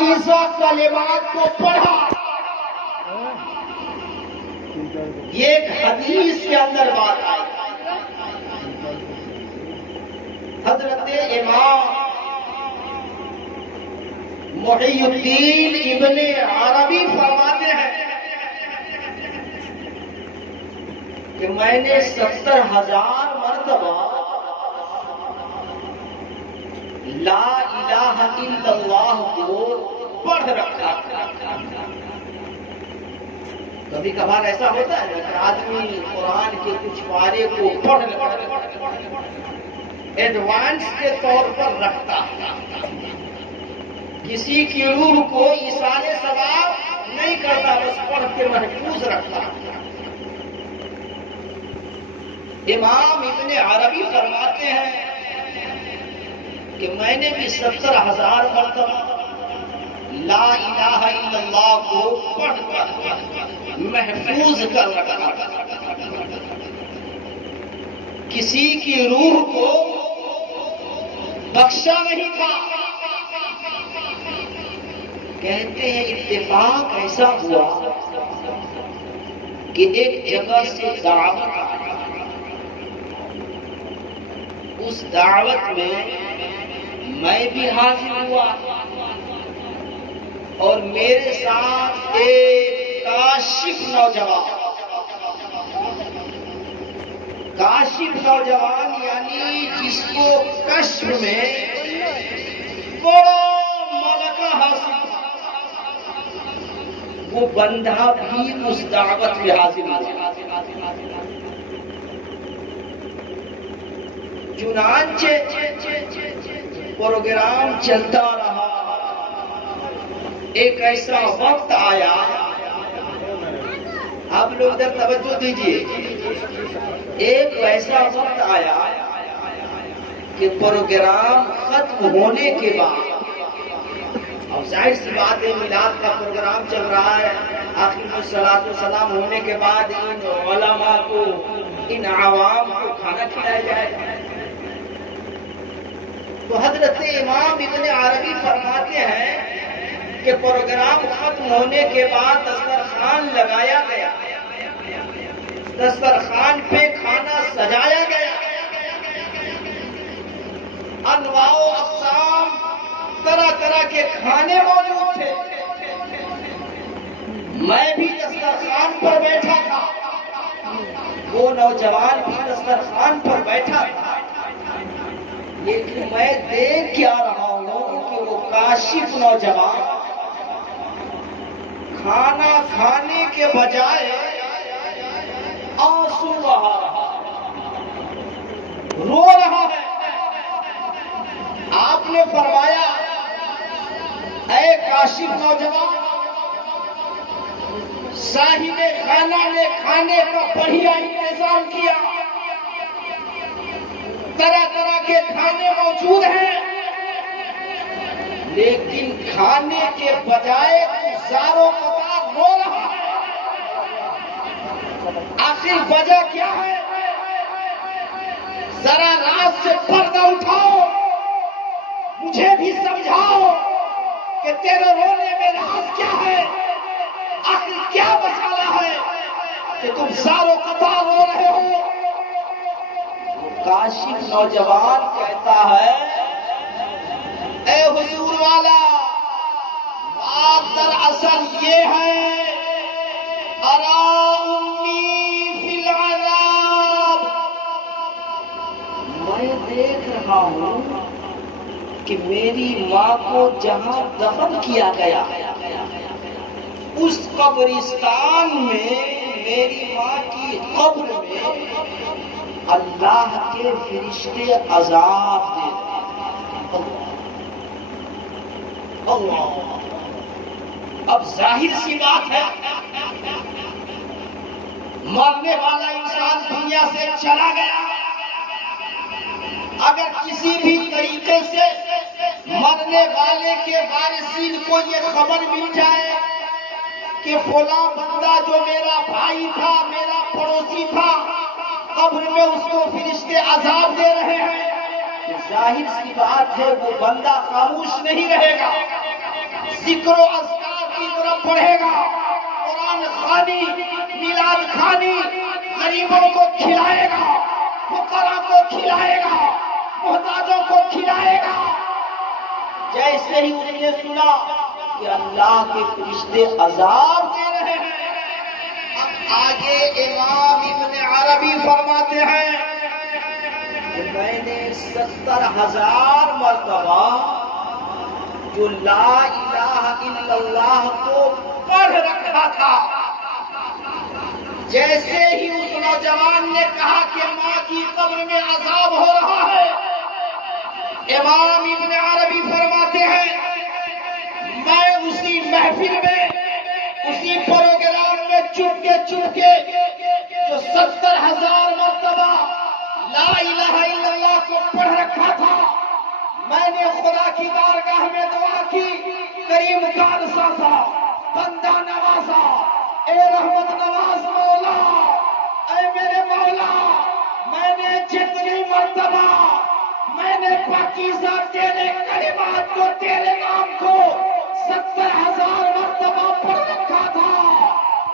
پاکیزہ کلمات کو پڑھا. یہ ایک حدیث کے اندر بات آئی. حضرت امام محی الدین ابن عربی فرماتے ہیں کہ میں نے 70,000 مرتبہ لا الہ الا اللہ کو پڑھ رکھا. کبھی کبھار ایسا ہوتا ہے کہ آدمی قرآن کے کچھ پارے کو پڑھ ایڈوانس کے طور پر رکھتا ہے. کسی کی روح کو ایصال ثواب نہیں کرتا، بس پڑھ کے محفوظ رکھتا. امام ابن عربی فرماتے ہیں کہ میں نے بھی 70,000 مرتبہ لا الہ الا اللہ کو پڑھ کر محفوظ کر رکھا. کسی کی روح کو بخشا نہیں تھا. کہتے ہیں اتفاق ایسا ہوا کہ ایک جگہ سے دعوت آئی. اس دعوت میں بھی حاضر ہوا اور میرے ساتھ ایک کاشف نوجوان یعنی جس کو کشف میں بڑا ملکہ حاصل تھا، وہ بندہ بھی اس دعوت میں حاضر ہوا. چنانچہ پروگرام چلتا رہا. ایک ایسا وقت آیا، آپ لوگ ادھر توجہ دیجیے، ایک ایسا وقت آیا کہ پروگرام ختم ہونے کے بعد، اب ظاہر سی بات ہے میلاد کا پروگرام چل رہا ہے، آخر الصلاۃ والسلام ہونے کے بعد ان علماء کو، ان عوام کو کھانا کھلایا جائے. تو حضرت امام ابن عربی فرماتے ہیں کہ پروگرام ختم ہونے کے بعد دسترخوان لگایا گیا، دسترخوان پہ کھانا سجایا گیا. انواع و اقسام، طرح طرح کے کھانے موجود تھے. میں بھی دسترخوان پر بیٹھا تھا، وہ نوجوان بھی دسترخوان پر بیٹھا تھا. لیکن میں دیکھ کیا رہا ہوں کہ وہ کاشف نوجوان کھانا کھانے کے بجائے آنسو بہا رہا ہے، رو رہا ہے. آپ نے فرمایا، اے کاشف نوجوان، صاحب خانہ نے کھانے کا بڑھیا انتظام کیا، طرح طرح کے کھانے موجود ہیں، لیکن کھانے کے بجائے زاروں قطار رو رہا ہے. آخر وجہ کیا ہے؟ ذرا رات سے پردہ اٹھاؤ، مجھے بھی سمجھاؤ کہ تیرے رونے میں راز کیا ہے. آخر کیا مسئلہ ہے کہ تم زاروں قطار رو رہے ہو؟ کاشف نوجوان کہتا ہے، اے حضور والا، بات دراصل یہ ہے، ارا امی فی العذاب، میں دیکھ رہا ہوں کہ میری ماں کو جہاں دفن کیا گیا اس قبرستان میں، میری ماں کی قبر میں اللہ کے فرشتے عذاب دے رہے ہیں. اللہ، اب ظاہر سی بات ہے، مرنے والا انسان دنیا سے چلا گیا، اگر کسی بھی طریقے سے مرنے والے کے وارثین کو یہ خبر مل جائے کہ فلاں بندہ جو میرا بھائی تھا، میرا پڑوسی تھا، قبر میں اس کو فرشتے عذاب دے رہے ہیں، ظاہر سی بات ہے وہ بندہ خاموش نہیں رہے گا، ذکر و اذکار کی طرف بڑھے گا، قرآن خوانی، میلاد خوانی، غریبوں کو کھلائے گا، فقراء کو کھلائے گا، محتاجوں کو کھلائے گا۔ جیسے ہی اس نے سنا کہ اللہ کے فرشتے عذاب دے رہے ہیں، اب آگے امام ابن عربی فرماتے ہیں کہ میں نے 70,000 مرتبہ جو لا الہ الا اللہ کو پڑھ رکھا تھا، جیسے ہی اس نوجوان نے کہا کہ ماں کی قبر میں عذاب ہو رہا ہے، امام ابن عربی فرماتے ہیں میں اسی محفل میں، اسی پروگرام میں چپ کے جو 70,000 مرتبہ لا الہ الا اللہ کو پڑھ رکھا تھا، میں نے خدا کی بارگاہ میں دعا کی، کریم کارسا تھا، بندہ نوازا، اے رحمت نواز مولا، اے میرے مولا، میں نے جتنی مرتبہ میں نے پاکیزہ تیرے کلمات کو، تیرے نام کو 70,000 مرتبہ پڑھ رکھا تھا،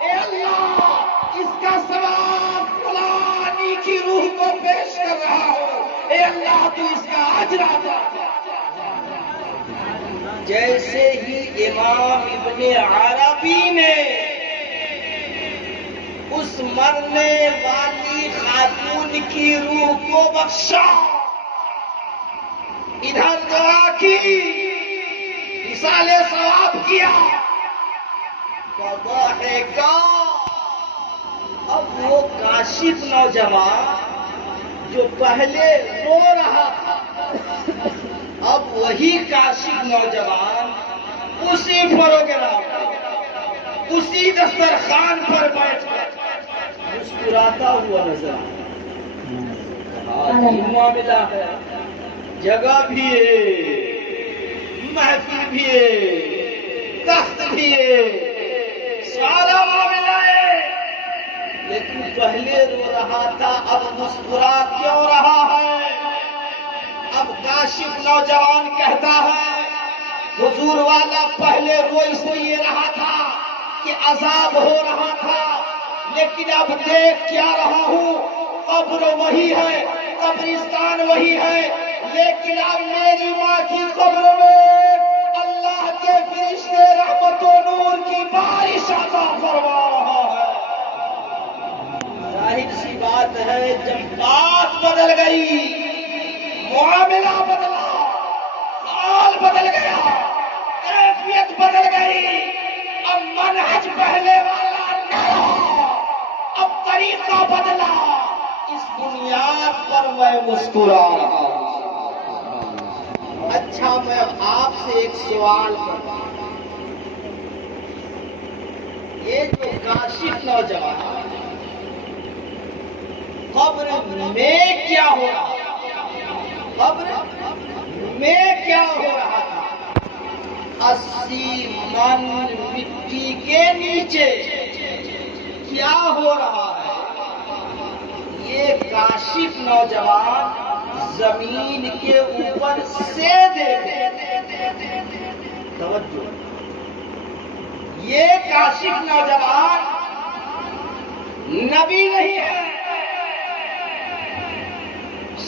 اے اللہ اس کا ثواب فلانی کی روح کو پیش کر رہا ہوں، اے اللہ تو اس کا اجر عطا۔ جیسے ہی امام ابن عربی نے اس مرنے والی خاتون کی روح کو بخشا، ادھر دعا کی، اصال ثواب کیا، فضحکا، اب وہ کاشف نوجوان جو پہلے رو رہا تھا، اب وہی کاشف نوجوان اسی پروگرام پر، اسی دسترخوان پر بیٹھ کر مسکراتا ہوا نظر آیا۔ معاملہ ہے، جگہ بھی ہے، محفل بھی ہے، تخت بھی ہے، سارا معاملہ ہے، لیکن پہلے رو رہا تھا، اب مسکرا کیوں رہا ہے؟ اب کاشف نوجوان کہتا ہے حضور والا پہلے رو اس لیے رہا تھا کہ عذاب ہو رہا تھا، لیکن اب دیکھ کیا رہا ہوں، قبر وہی ہے، قبرستان وہی ہے، لیکن اب میری ماں کی قبر میں اللہ کے فرشتے رحمت و نور کی بارش عطا فرما رہا ہے۔ ظاہر سی بات ہے، جب بات بدل گئی، معاملہ بدلا، حال بدل گیا، کیفیت بدل گئی، اب منہج پہلے والا نہ رہا، اب طریقہ بدلا، اس بنیاد پر میں مسکرا رہا ہوں۔ اچھا، میں آپ سے ایک سوال کرتا ہوں، یہ جو کاشف نوجوان قبر میں کیا ہو رہا تھا؟ قبر میں کیا ہو رہا تھا؟ 80 من مٹی کے نیچے کیا ہو رہا ہے؟ یہ کاشف نوجوان زمین کے اوپر سے دیکھے، توجہ، یہ کاشف نوجوان نبی نہیں ہے،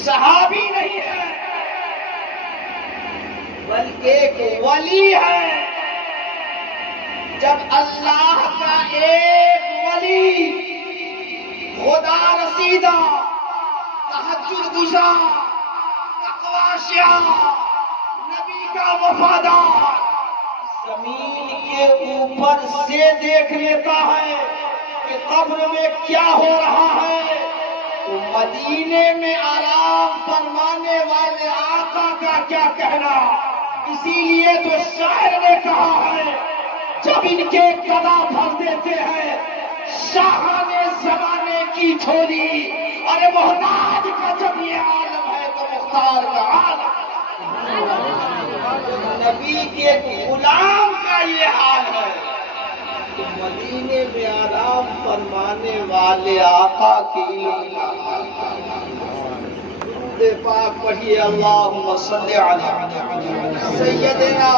صحابی نہیں ہے، بلکہ ایک ولی ہے۔ جب اللہ کا ایک ولی، خدا رسیدہ، تہجد گزار، تقوی شیعہ، نبی کا وفادار، زمین کے اوپر سے دیکھ لیتا ہے کہ قبر میں کیا ہو رہا ہے، تو مدینے میں آرام فرمانے والے آقا کا کیا کہنا۔ اسی لیے تو شاعر نے کہا ہے، جب ان کے قدا بھر دیتے ہیں شاہانے زمانے کی جھولی، ارے محتاج کا جب یہ عالم ہے تو مختار کا عالم۔ نبی کے غلام کا یہ حال ہے کہ مدینے میں آرام فرمانے والے آقا کی درود پاک پڑھیے، اللہم صلی علی سیدنا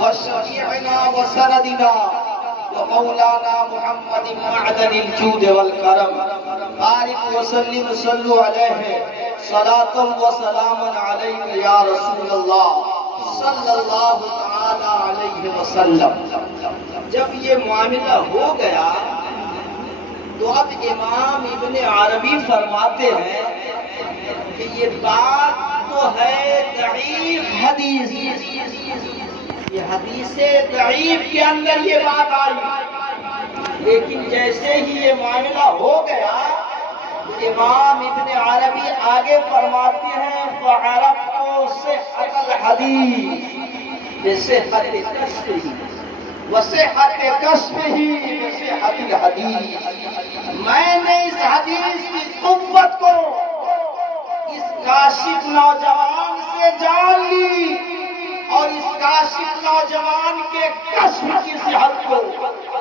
وشفيعنا وسندنا ومولانا محمد معدن الجود والكرم بارك وسلم صلوا عليه صلاة وسلاما عليك يا رسول الله صلی اللہ تعالی علیہ وسلم. جب یہ معاملہ ہو گیا تو اب امام ابن عربی فرماتے ہیں کہ یہ بات تو ہے ضعیف حدیث، یہ حدیث ضعیف کے اندر یہ بات آئی، لیکن جیسے ہی یہ معاملہ ہو گیا امام ابن عربی آگے فرماتے ہیں فعرفت صحت الحدیث بصحت کسبہ وصحت کسبہ بصحت الحدیث، میں نے اس حدیث کی قوت کو اس کاشف نوجوان سے جان لی اور اس کاشف نوجوان کے کسب کی صحت کو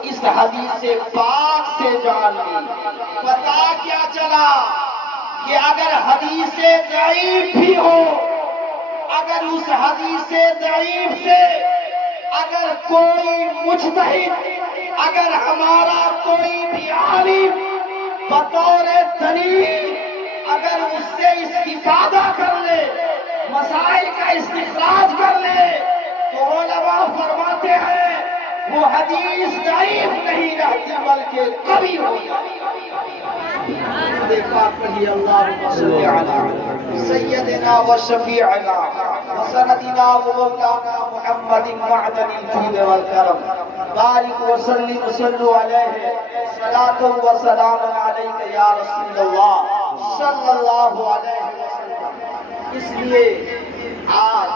اس حدیث پاک سے جان لی. پتا کیا چلا کہ اگر حدیث ضعیف بھی ہو، اگر اس حدیث ضعیف سے اگر کوئی مجتہد، اگر ہمارا کوئی بھی عالم بطور دلیل اگر اس سے استفادہ کر لے، مسائل کا استخراج کر لے، تو علماء فرماتے ہیں وہ حدیث ضعیف نہیں رہتی بلکہ قوی ہو جاتی. دیکھا کہی اللہم صلی علی سیدنا و شفیعنا و سندنا و مولانا محمد معدن الجود والکرم بارک وسلم صلو علیہ صلاۃ و سلام علیک یا رسول اللہ صلی اللہ علیہ وسلم. اس لیے آج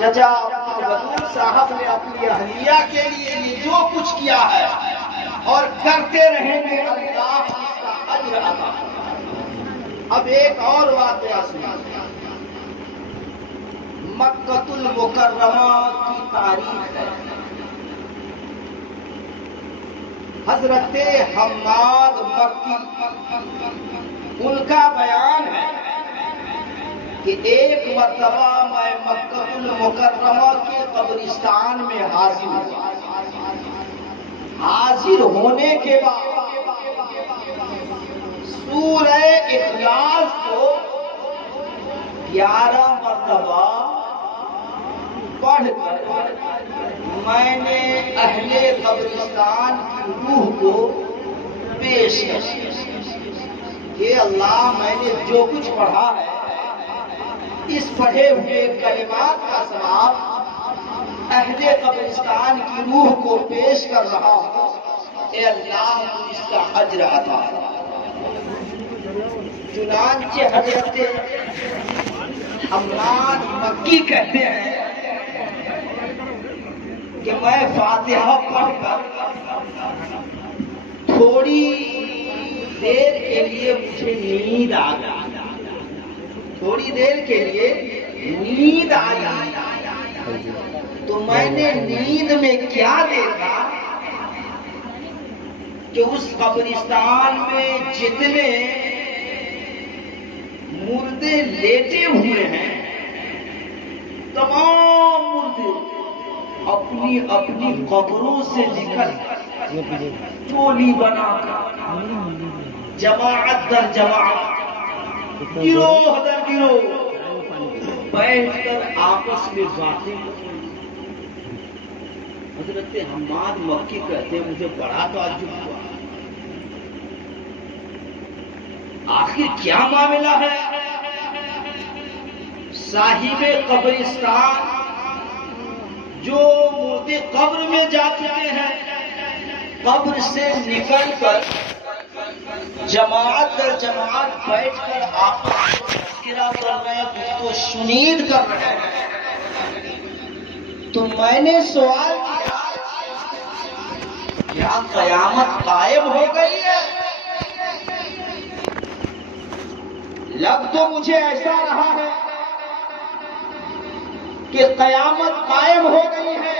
چچا عبدالودود صاحب نے اپنی اہلیہ کے لیے یہ جو کچھ کیا ہے اور کرتے رہیں گے اللہ اس کا اجر عطا. اب ایک اور واقعہ سنا. مکہ المکرمہ کی تاریخ ہے. حضرت حماد مکی ان کا بیان ہے کہ ایک مرتبہ میں مکہ المکرمہ کے قبرستان میں حاضر ہوا. حاضر ہونے کے بعد سورہ اخلاص کو 11 مرتبہ پڑھ کر میں نے اہل قبرستان کی روح کو پیش کیا کہ اللہ میں نے جو کچھ پڑھا ہے اس پڑھے ہوئے کلمات کا ثواب اہل قبرستان کی روح کو پیش کر رہا ہوں، اے اللہ اس کا اجر عطا. چنانچہ حضرت حماد مکی کہتے ہیں کہ میں فاتحہ پڑھ کر تھوڑی دیر کے لیے مجھے نیند آ گئی. تھوڑی دیر کے لیے نیند آئی تو میں نے نیند میں کیا دیکھا کہ اس قبرستان میں جتنے مردے لیٹے ہوئے ہیں تمام مردے اپنی اپنی قبروں سے نکل ٹولی بنا کر جماعت در جماعت گروہ در گروہ بیٹھ کر آپس میں باتیں. حضرت حماد مکی کہتے ہیں مجھے بڑا تعجب ہوا، آخر کیا معاملہ ہے؟ صاحب قبرستان جو مردے قبر میں جا چکے ہیں قبر سے نکل کر جماعت در جماعت بیٹھ کر آپس میں تذکرہ کر رہے ہیں، گفت و شنید کر رہے ہیں. تو میں نے سوال کیا کیا قیامت قائم ہو گئی ہے؟ لگ تو مجھے ایسا رہا ہے کہ قیامت قائم ہو گئی ہے.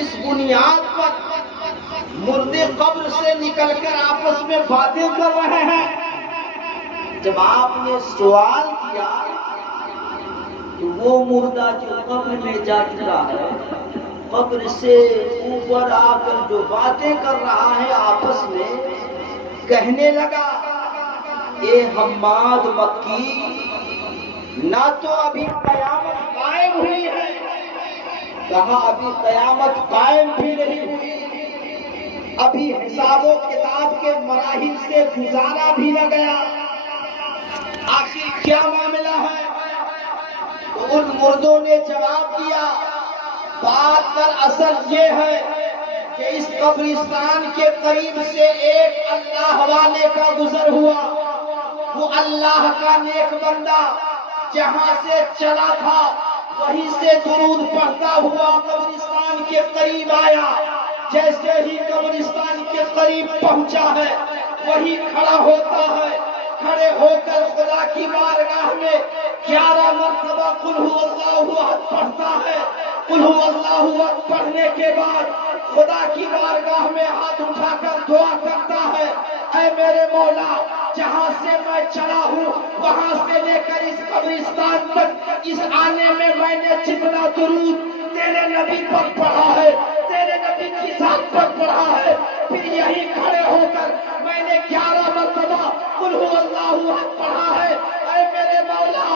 اس بنیاد پر مردے قبر سے نکل کر آپس میں باتیں کر رہے ہیں. جب آپ نے سوال کیا کہ وہ مردہ جو قبر میں جا چکا ہے قبر سے اوپر آ کر جو باتیں کر رہا ہے آپس میں، کہنے لگا اے حماد مکی، نہ تو ابھی قیامت قائم ہوئی ہے، کہا ابھی قیامت قائم بھی نہیں ہوئی، ابھی حساب و کتاب کے مراحل سے گزارا بھی نہ گیا، آخر کیا معاملہ ہے؟ تو ان مردوں نے جواب دیا، بات دراصل یہ ہے کہ اس قبرستان کے قریب سے ایک اللہ والے کا گزر ہوا، وہ اللہ کا نیک بندہ جہاں سے چلا تھا وہیں سے درود پڑھتا ہوا قبرستان کے قریب آیا، جیسے ہی قبرستان کے قریب پہنچا ہے وہی کھڑا ہوتا ہے، کھڑے ہو کر خدا کی بارگاہ میں 11 مرتبہ قل هو اللہ احد پڑھتا ہے، قل هو اللہ احد پڑھنے کے بعد خدا کی بارگاہ میں ہاتھ اٹھا کر دعا کرتا ہے، اے میرے مولا، جہاں سے میں چلا ہوں وہاں سے لے کر اس قبرستان تک اس آنے میں میں نے جتنا درود تیرے نبی پر پڑھا ہے، تیرے نبی کی ذات پر پڑھا ہے، پھر یہی کھڑے ہو کر میں نے 11 مرتبہ قل هو اللہ احد پڑھا ہے، اے میرے مولا،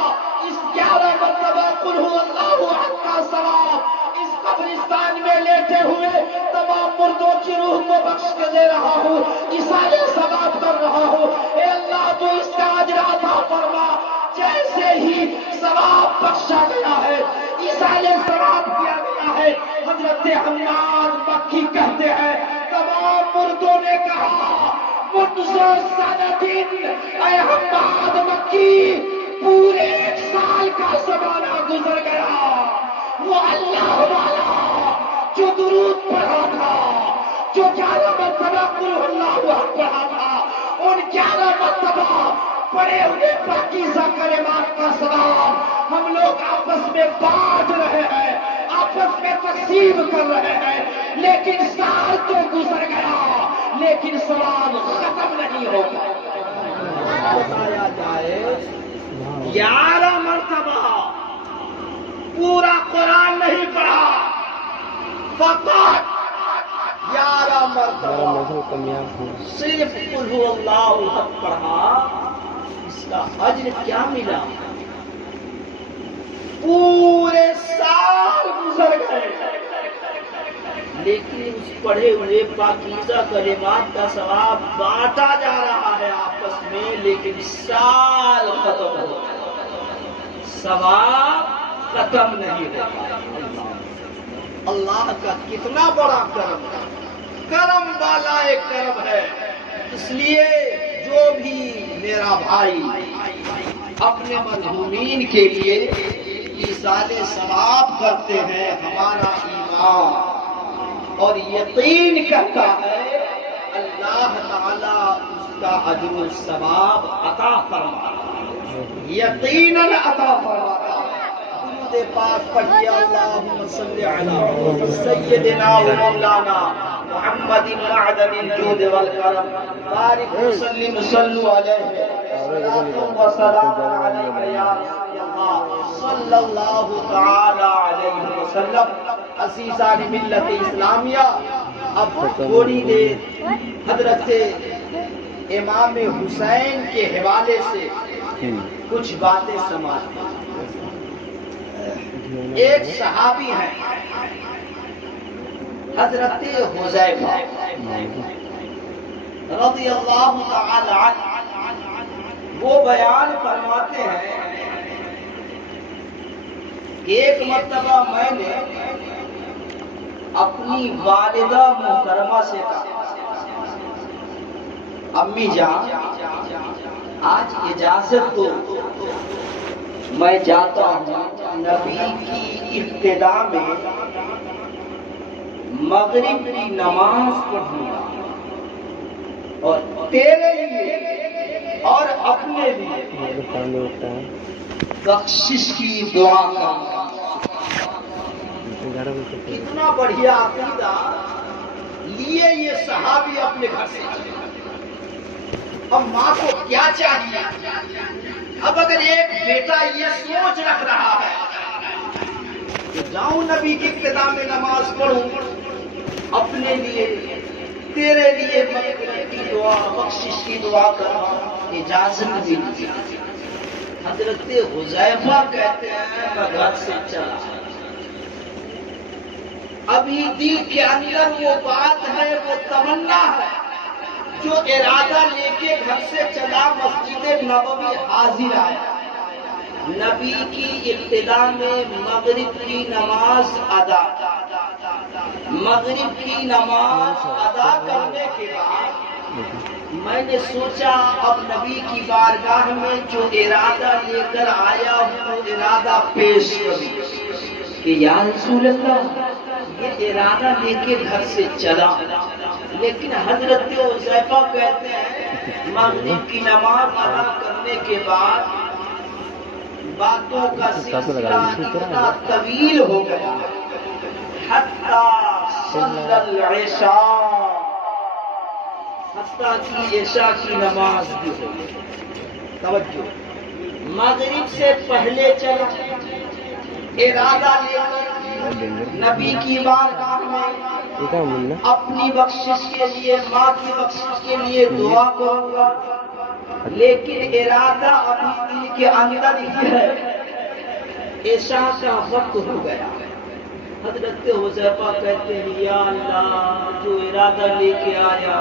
اس 11 مرتبہ قل هو اللہ احد کا ثواب اس قبرستان میں لیتے ہوئے تمام مردوں کی روح کو بخش کے دے رہا ہوں، ایصال ثواب کر رہا ہوں، اے اللہ تو اس کا اجر عطا فرما۔ جیسے ہی ثواب بخشا گیا ہے، ایصال ثواب کیا گیا ہے، حضرت حماد مکی کہتے ہیں تمام مردوں نے کہا منذ سنتین، اے حماد مکی پورے 1 سال کا زمانہ گزر گیا، وہ اللہ والا جو درود پڑھا تھا، جو 11 مرتبہ قل هو اللہ احد پڑھا تھا، ان 11 مرتبہ پڑے ہوئے پاکیزہ کلمات کا ثواب ہم لوگ آپس میں بانٹ رہے ہیں، آپس میں تقسیم کر رہے ہیں، لیکن سال تو گزر گیا لیکن ثواب ختم نہیں ہوگا۔ بتایا جائے 11 مرتبہ پورا قرآن نہیں پڑھا، فقط 11 مرتبہ صرف قل هو اللہ احد پڑھا، اس کا اجر کیا ملا؟ پورے سال گزر گئے لیکن اس پڑھے ہوئے پاکیزہ کلمات کا ثواب بانٹا جا رہا ہے آپس میں، لیکن سال ختم ہو گیا، ثواب ختم نہیں ہوگا۔ اللہ کا کتنا بڑا کرم ہے، کرم والا ایک کرم ہے، اس لیے جو بھی میرا بھائی اپنے مرحومین کے لیے ایصال ثواب کرتے ہیں، ہمارا ایمان اور یقین کرتا ہے اللہ تعالیٰ اس کا اجر و ثواب عطا فرماتا، یقیناً عطا فرماتا ہے۔ درود پاک پڑھیے، اللہم صلی علی سیدنا و مولانا محمد معدن الجود والکرم، بارک وسلم صلو علیہ و سلام علیہ یا رسول اللہ صلی اللہ تعالی علیہ وسلم۔ عزیزان ملت اسلامیہ، اب تھوڑی دیر حضرت امام حسین کے حوالے سے کچھ باتیں سماعت۔ ایک صحابی ہیں حضرت حذیفہ رضی اللہ تعالی عنہ، وہ بیان فرماتے ہیں کہ ایک مرتبہ میں نے اپنی والدہ محترمہ سے کہا، امی جان آج اجازت دو، میں جاتا ہوں نبی کی ابتدا میں مغرب کی نماز پڑھوں گا اور تیرے لیے اور اپنے لیے بخشش کی دعا کروں گا۔ کتنا بڑھیا عقیدہ لیے یہ صحابی اپنے گھر سے چلے۔ اب ماں کو کیا چاہیے؟ اب اگر ایک بیٹا یہ سوچ رکھ رہا ہے کہ جاؤں نبی کی ابتدا میں نماز پڑھوں، اپنے لیے تیرے لیے مغفرت کی دعا، بخشش کی دعا کرنا اجازت بھی نہیں۔ حضرت حذیفہ کہتے ہیں میں گھر سے چلا، ابھی دل کے اندر وہ بات ہے، وہ تمنا ہے جو ارادہ لے کے گھر سے چلا، مسجد نبوی حاضر آیا، نبی کی ابتدا میں مغرب کی نماز ادا، مغرب کی نماز ادا کرنے کے بعد میں نے سوچا اب نبی کی بارگاہ میں جو ارادہ لے کر آیا وہ ارادہ پیش کروں کہ یا رسول اللہ یہ ارادہ لے کے گھر سے چلا، لیکن حضرت حذیفہ کہتے ہیں مغرب کی نماز ادا کرنے کے بعد باتوں کا سلسلہ اتنا طویل ہو گیا حتیٰ صلی العشاء، حتیٰ کی عشاء کی نماز بھی ہو گئی۔ توجہ، مغرب سے پہلے چلا، ارادہ لے کر نبی کی بارگاہ میں اپنی بخشش کے لیے، ماں کی بخشش کے لیے دعا کروں گا، لیکن ارادہ ابھی دل کے اندر ہی ہے، عشاء کا وقت ہو گیا۔ حضرت حذیفہ کہتے ہیں یا اللہ جو ارادہ لے کے آیا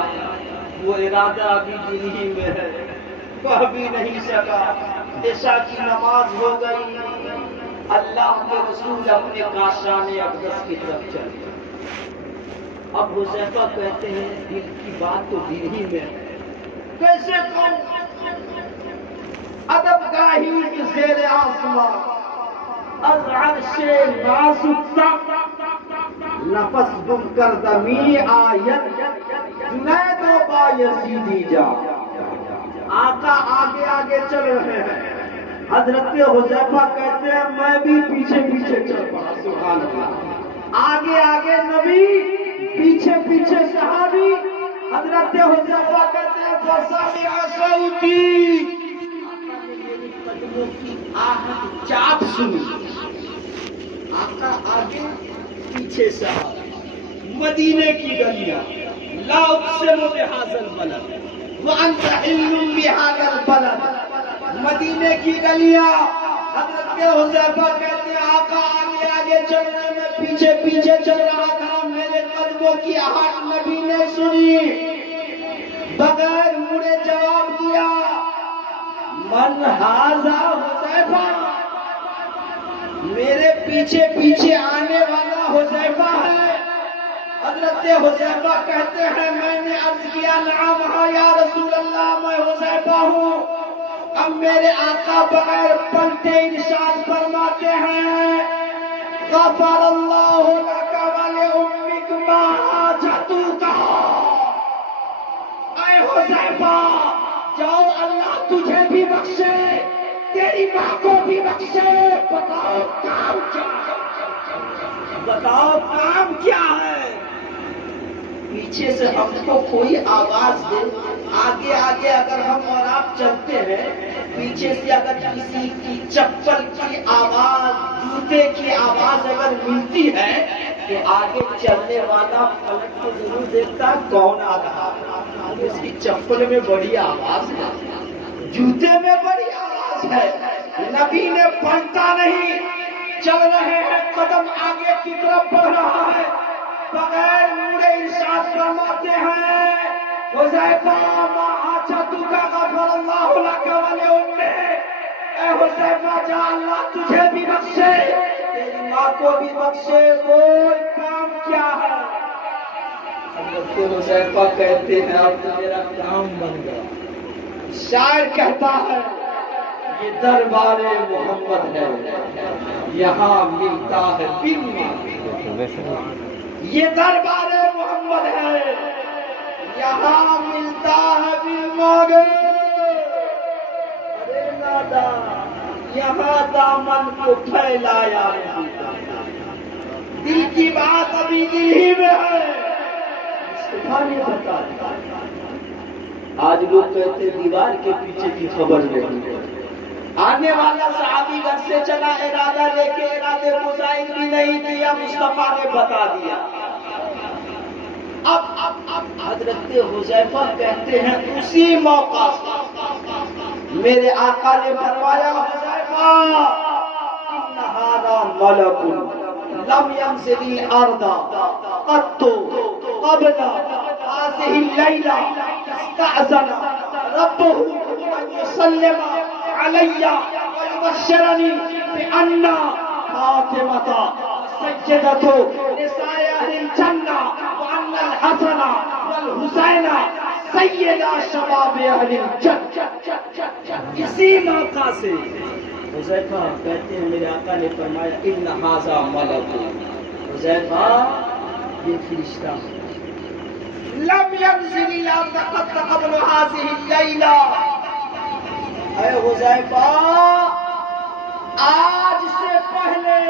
وہ ارادہ ابھی دل ہی میں ہے، وہ بھی نہیں سکا، عشاء کی نماز ہو گئی، اللہ کے رسول اپنے کاشان اقدس کی طرف چلے۔ اب حذیفہ کہتے ہیں دل کی بات تو دل ہی میں ہے، کیسے کہوں؟ ادب گاہی کے زیر آسمان از عرش نازک نفس گم کر دمی آیت جنید و بایزیدی جا۔ آقا آگے آگے چل رہے ہیں، حضرت حذیفہ کہتے ہیں میں بھی پیچھے پیچھے چل پڑا، سبحان اللہ، آگے آگے نبی، پیچھے پیچھے صحابی۔ حضرت حذیفہ کہتے ہیں فسمع صوتی، قدموں کی آہٹ چاپ سنی، آقا آگے پیچھے صحابی، مدینے کی گلیاں، لا اقسم بہذا البلد وانت حل بہذا البلد، مدینے کی گلیاں۔ حضرت حذیفہ کہتے ہیں آقا آگے آگے چل رہے، میں پیچھے پیچھے چل رہا تھا، میرے قدموں کی آہٹ نبی نے سنی، بغیر مڑے جواب دیا من ھذا حذیفہ، میرے پیچھے پیچھے آنے والا حذیفہ ہے۔ حضرت حذیفہ کہتے ہیں میں نے عرض کیا نعم ہاں یا رسول اللہ میں حذیفہ ہوں۔ اب میرے آقا بغیر پلٹے ارشاد فرماتے ہیں غفر اللہ لک ولأمک ما حاجتک، اے حذیفہ جاؤ اللہ تجھے بھی بخشے، تیری ماں کو بھی بخشے، بتاؤ کام کیا ہے، بتاؤ کام کیا ہے۔ پیچھے سے ہم کو کوئی آواز دے، آگے آگے اگر ہم اور آپ چلتے ہیں، پیچھے سے اگر کسی کی چپل کی آواز، جوتے کی آواز اگر ملتی ہے تو آگے چلنے والا پلٹ کو ضرور دیکھتا کون آ رہا ہے، اس کی چپل میں بڑی آواز ہے، جوتے میں بڑی آواز ہے، نبی نے پلٹا نہیں، چل رہے ہیں، قدم آگے کی طرف بڑھ رہا ہے، بغیر مڑے ارشاد فرماتے ہیں حذیفہ ما حاجتک غفر اللہ لک ولأمک، اے حذیفہ جا اللہ تجھے بھی بخشے، تیری ماں کو بھی بخشے، بول کام کیا ہے۔ حضرت حذیفہ کہتے ہیں اب تو میرا کام بن گیا۔ شاعر کہتا ہے یہ دربار محمد ہے یہاں ملتا ہے بن مانگے، یہ دربار محمد ہے یہاں ملتا ہے بن مانگے، ارے نادا یہاں دامن کو پھیلایا نہیں، دل کی بات ابھی دل ہی میں ہے۔ آج لوگ کہتے دیوار کے پیچھے کی خبر نہیں، آنے والا صحابی گھر سے چلا ارادہ لے کے، ارادے کو ظاہر بھی نہیں کیا، مصطفیٰ نے بتا دیا۔ اب حضرت حذیفہ کہتے ہیں اسی موقع سے میرے آقا نے فرمایا حذیفہ ان ھذا ملک لم ينزل الارض قط قبل هذه الليلة استأذن ربه ان يسلم علي ويبشرني بأن فاطمة سيدة نساء أهل الجنة وأن الحسن والحسين سيدا شباب أهل الجنة۔ اسی موقع سے حذیفہ کہتے ہیں میرے آقا نے فرمایا ان ھذا ملک، حذیفہ یہ فرشتہ لم ينزل الارض قط قبل هذه الليلة۔ اے حذیفہ آج سے پہلے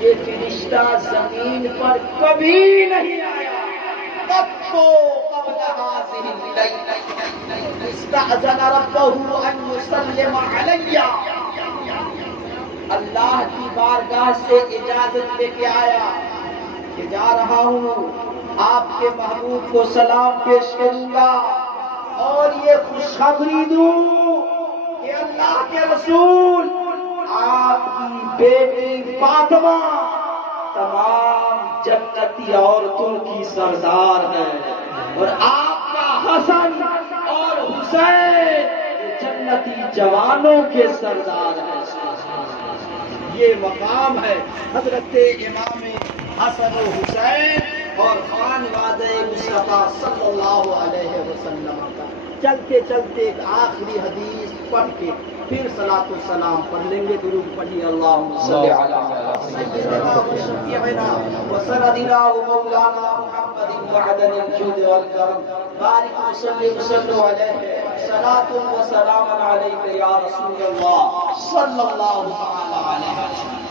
یہ فرشتہ زمین پر کبھی نہیں آیا۔ قط قبل هذه الليلة استأذن ربه ان يسلم علي، اللہ کی بارگاہ سے اجازت لے کے آیا کہ جا رہا ہوں، آپ کے محبوب کو سلام پیش کروں گا اور یہ خوشخبری دوں کہ اللہ کے رسول آپ کی بیٹی فاطمہ تمام جنتی عورتوں کی سردار ہے، اور آپ کا حسن اور حسین جنتی جوانوں کے سردار ہیں۔ یہ مقام ہے حضرت امام حسن و حسین اور خانوادہ مصطفیٰ صلی اللہ علیہ وسلم کا۔ چلتے چلتے ایک آخری حدیث پڑھ کے پھر صلاۃ السلام پڑھ لیں گے۔ درود پڑھیے اللہم صلی علی سیدنا و شفیعنا و سندنا و مولانا محمد وعدن الجود والکرم، بارک وسلم علیہ، صلاۃ و سلام علیک یا رسول اللہ صلی اللہ علیہ وسلم۔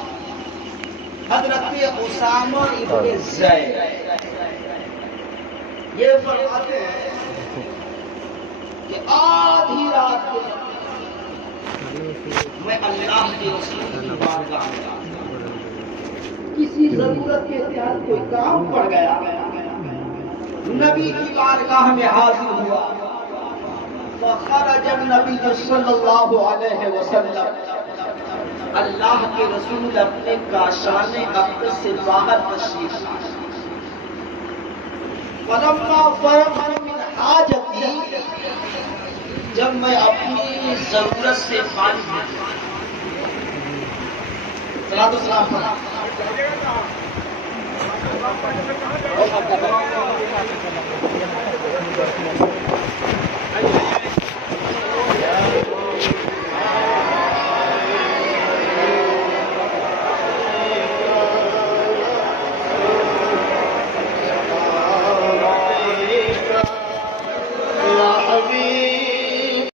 حضرت اسامہ ابن زید یہ فرماتے ہیں کہ آدھی رات کو میں اللہ کے رسول کی بارگاہ میں کسی ضرورت کے تحت کوئی کام پڑ گیا، نبی کی بارگاہ میں حاضر ہوا، فخرج النبی صلی اللہ علیہ وسلم، اللہ کے رسول اپنے کاشان اقدس سے باہر تشریف لائے۔ فلما فرغت من حاجتی، جب میں اپنی ضرورت سے فارغ ہوا، صلاۃ السلام پڑھا،